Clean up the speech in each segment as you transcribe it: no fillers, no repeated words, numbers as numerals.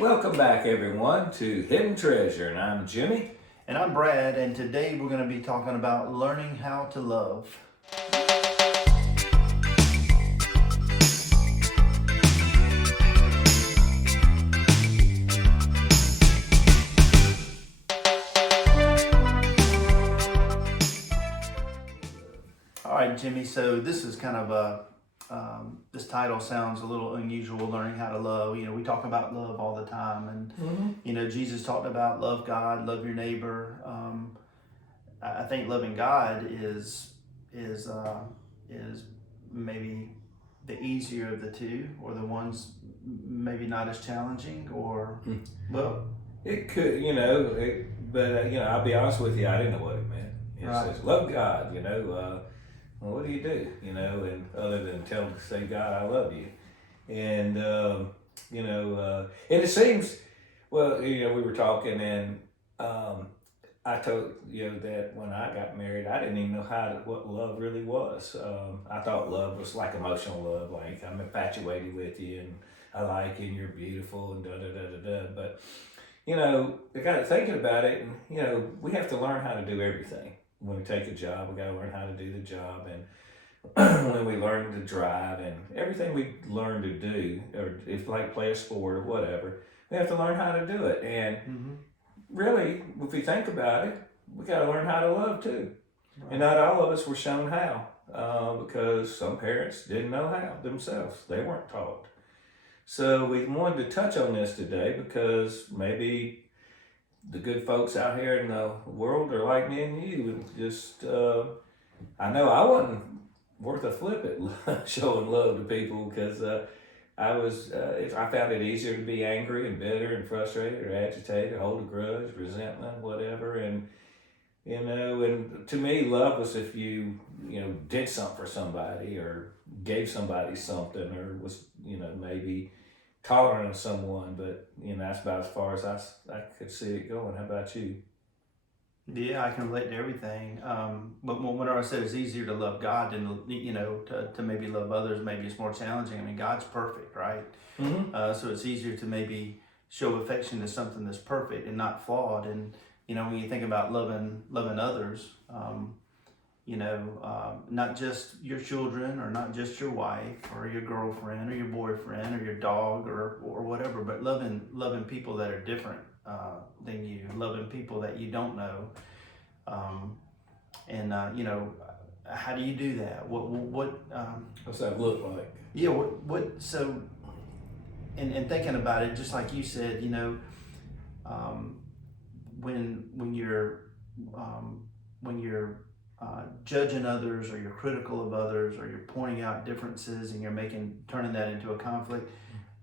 Welcome back, everyone, to Hidden Treasure, and I'm Jimmy. And I'm Brad, and today we're going to be talking about learning how to love. All right, Jimmy, so this is kind of this title sounds a little unusual, learning how to love. You know, we talk about love all the time, and, Jesus talked about love God, love your neighbor. I think loving God is maybe the easier of the two, or the ones maybe not as challenging, or well, It could, but I'll be honest with you, I didn't know what it meant. It Right. says, love God, well, what do you do, and other than say, God, I love you. And, and it seems, well, we were talking, and I told that when I got married, I didn't even know what love really was. I thought love was like emotional love, like I'm infatuated with you and I like you and you're beautiful and da da da da da. But I got thinking about it, and we have to learn how to do everything. When we take a job, we got to learn how to do the job, and when we learn to drive, and everything we learn to do, or if like play a sport or whatever, we have to learn how to do it. And really, if we think about it, we got to learn how to love too. Right. And not all of us were shown how, because some parents didn't know how themselves. They weren't taught. So we wanted to touch on this today because maybe the good folks out here in the world are like me and you, and just, I know I wasn't worth a flip at showing love to people, because I found it easier to be angry and bitter and frustrated or agitated, hold a grudge, resentment, whatever. And and to me, love was if you did something for somebody, or gave somebody something, or was maybe tolerant of someone. But that's about as far as I could see it going. How about you? Yeah, I can relate to everything. But whenever I said it's easier to love God than to maybe love others, maybe it's more challenging. I mean, God's perfect, right? So it's easier to maybe show affection to something that's perfect and not flawed. And when you think about loving others, not just your children, or not just your wife or your girlfriend or your boyfriend or your dog or whatever, but loving people that are different than you, loving people that you don't know. How do you do that? What's that look like? Yeah, so, and thinking about it, just like you said, when you're judging others, or you're critical of others, or you're pointing out differences, and you're turning that into a conflict,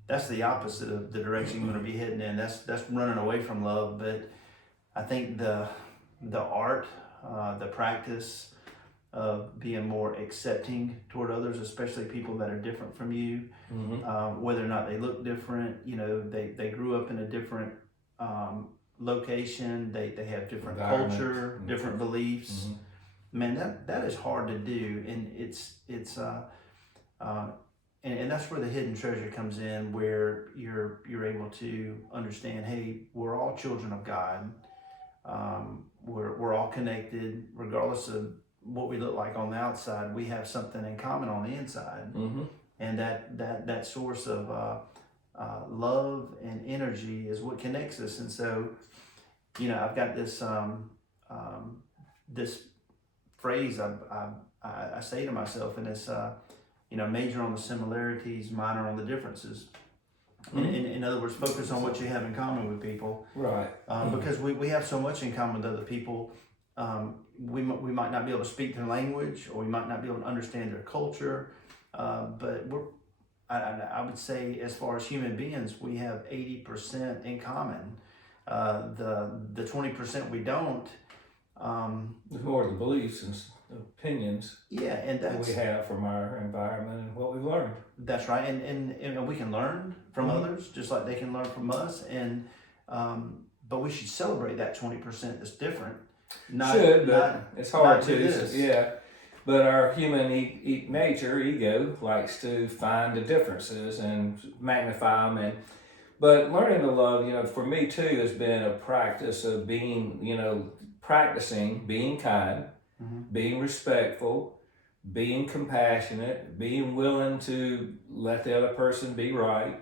that's the opposite of the direction you're going to be heading in. That's running away from love. But I think the art, the practice of being more accepting toward others, especially people that are different from you, whether or not they look different, they grew up in a different location, they have different culture, different beliefs. Man, that is hard to do, and and that's where the hidden treasure comes in, where you're able to understand, hey, we're all children of God. We're all connected, regardless of what we look like on the outside. We have something in common on the inside, and that source of love and energy is what connects us. And so, I've got this this phrase I say to myself, and it's major on the similarities, minor on the differences. In other words, focus on what you have in common with people. Right. Because we have so much in common with other people. We might not be able to speak their language, or we might not be able to understand their culture. But I would say, as far as human beings, we have 80% in common. The 20% we don't. It's more the beliefs and opinions. Yeah, and that we have from our environment and what we've learned. That's right, and we can learn from others just like they can learn from us. And but we should celebrate that 20% that's different. It's hard to. This. Yeah, but our human nature, ego, likes to find the differences and magnify them. But learning to love, for me too, has been a practice of being, practicing being kind, being respectful, being compassionate, being willing to let the other person be right.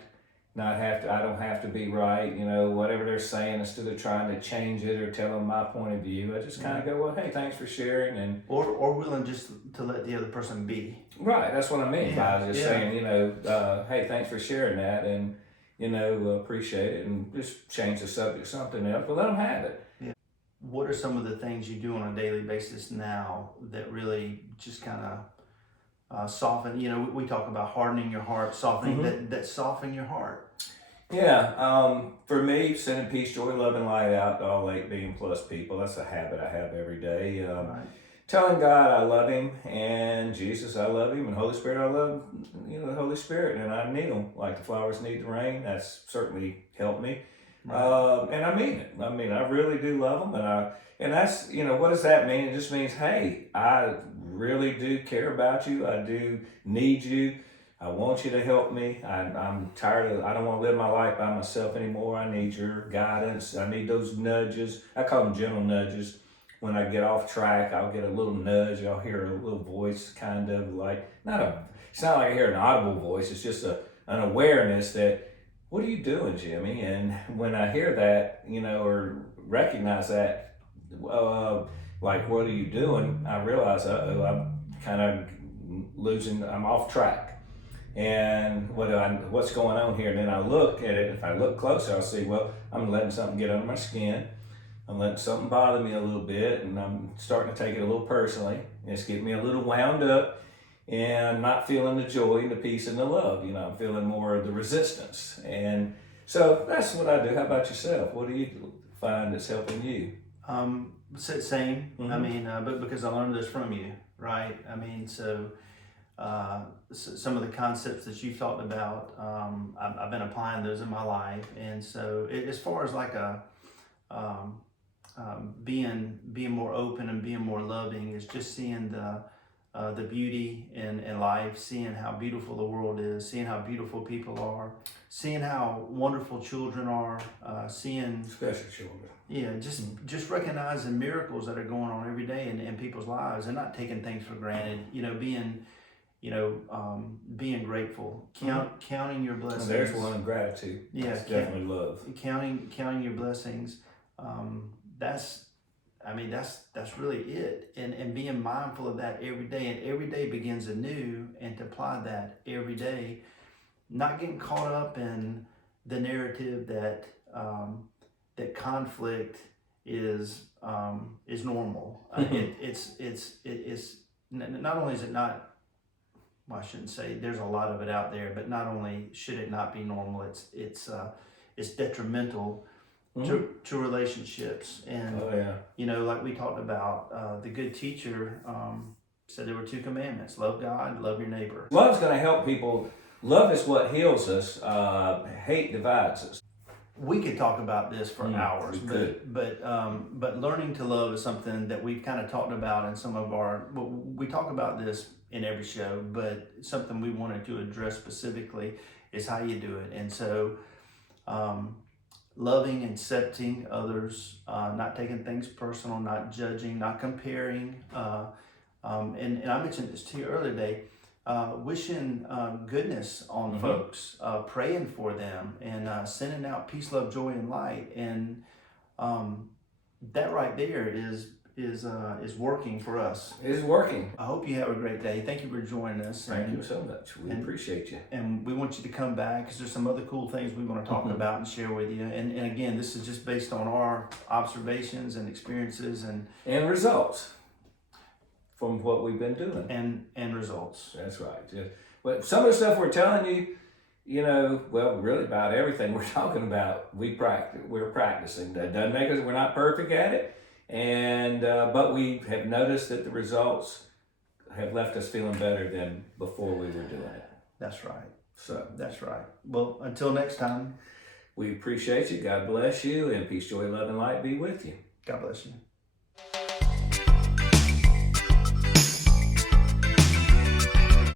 I don't have to be right, whatever they're saying, instead of trying to change it or tell them my point of view. I just kind of go, well, hey, thanks for sharing. And or willing just to let the other person be. right, that's what I mean by just Yeah. saying, hey, thanks for sharing that, and appreciate it, and just change the subject to something else, but let them have it. What are some of the things you do on a daily basis now that really just kind of soften? We talk about hardening your heart, softening that soften your heart. Yeah, for me, sending peace, joy, love, and light out to all 8 billion plus people. That's a habit I have every day. Right. Telling God I love Him, and Jesus I love Him, and Holy Spirit I love, the Holy Spirit, and I need them like the flowers need the rain. That's certainly helped me. Right. And I mean it. I really do love them, and that's, what does that mean? It just means, hey, I really do care about you. I do need you. I want you to help me. I'm tired I don't want to live my life by myself anymore. I need your guidance. I need those nudges. I call them gentle nudges. When I get off track, I'll get a little nudge. I'll hear a little voice, kind of like, it's not like I hear an audible voice. It's just an awareness that, what are you doing, Jimmy? And when I hear that, or recognize that, like, what are you doing? I realize, I'm kind of I'm off track. And what's going on here? And then I look at it. If I look closer, I'll see, well, I'm letting something get under my skin. I'm letting something bother me a little bit, and I'm starting to take it a little personally. It's getting me a little wound up, and I'm not feeling the joy and the peace and the love. I'm feeling more of the resistance. And so that's what I do. How about yourself? What do you find that's helping you? Same. But because I learned this from you, right? So some of the concepts that you talked about, I've been applying those in my life. And so as far as like being more open and being more loving, is just seeing the beauty in life, seeing how beautiful the world is, seeing how beautiful people are, seeing how wonderful children are, seeing special children. Yeah, just recognizing miracles that are going on every day in people's lives, and not taking things for granted. Being grateful, counting your blessings. And there's one in gratitude. Yeah, that's definitely love. Counting your blessings. That's really it. And being mindful of that every day, and every day begins anew, and to apply that every day, not getting caught up in the narrative that that conflict is normal. It's not only is it not. Well, I shouldn't say there's a lot of it out there, but not only should it not be normal, it's detrimental to relationships. And like we talked about, the good teacher said there were 2 commandments: love God, love your neighbor. Love's going to help people. Love is what heals us. Hate divides us. We could talk about this for hours, but learning to love is something that we've kind of talked about in some of our. We talk about this in every show, but something we wanted to address specifically is how you do it. And so, loving and accepting others, not taking things personal, not judging, not comparing. And I mentioned this to you earlier today. Wishing goodness on folks, praying for them, and sending out peace, love, joy, and light. And that right there is working for us. It is working. I hope you have a great day. Thank you for joining us. Thank you so much. We appreciate you. And we want you to come back, because there's some other cool things we want to talk about and share with you. And again, this is just based on our observations and experiences and results from what we've been doing. And results. That's right. But some of the stuff we're telling you, really about everything we're talking about, we're practicing. That doesn't make us, we're not perfect at it. And but we have noticed that the results have left us feeling better than before we were doing it. That's right. So that's right. Well, until next time, we appreciate you. God bless you, and peace, joy, love, and light be with you. God bless you.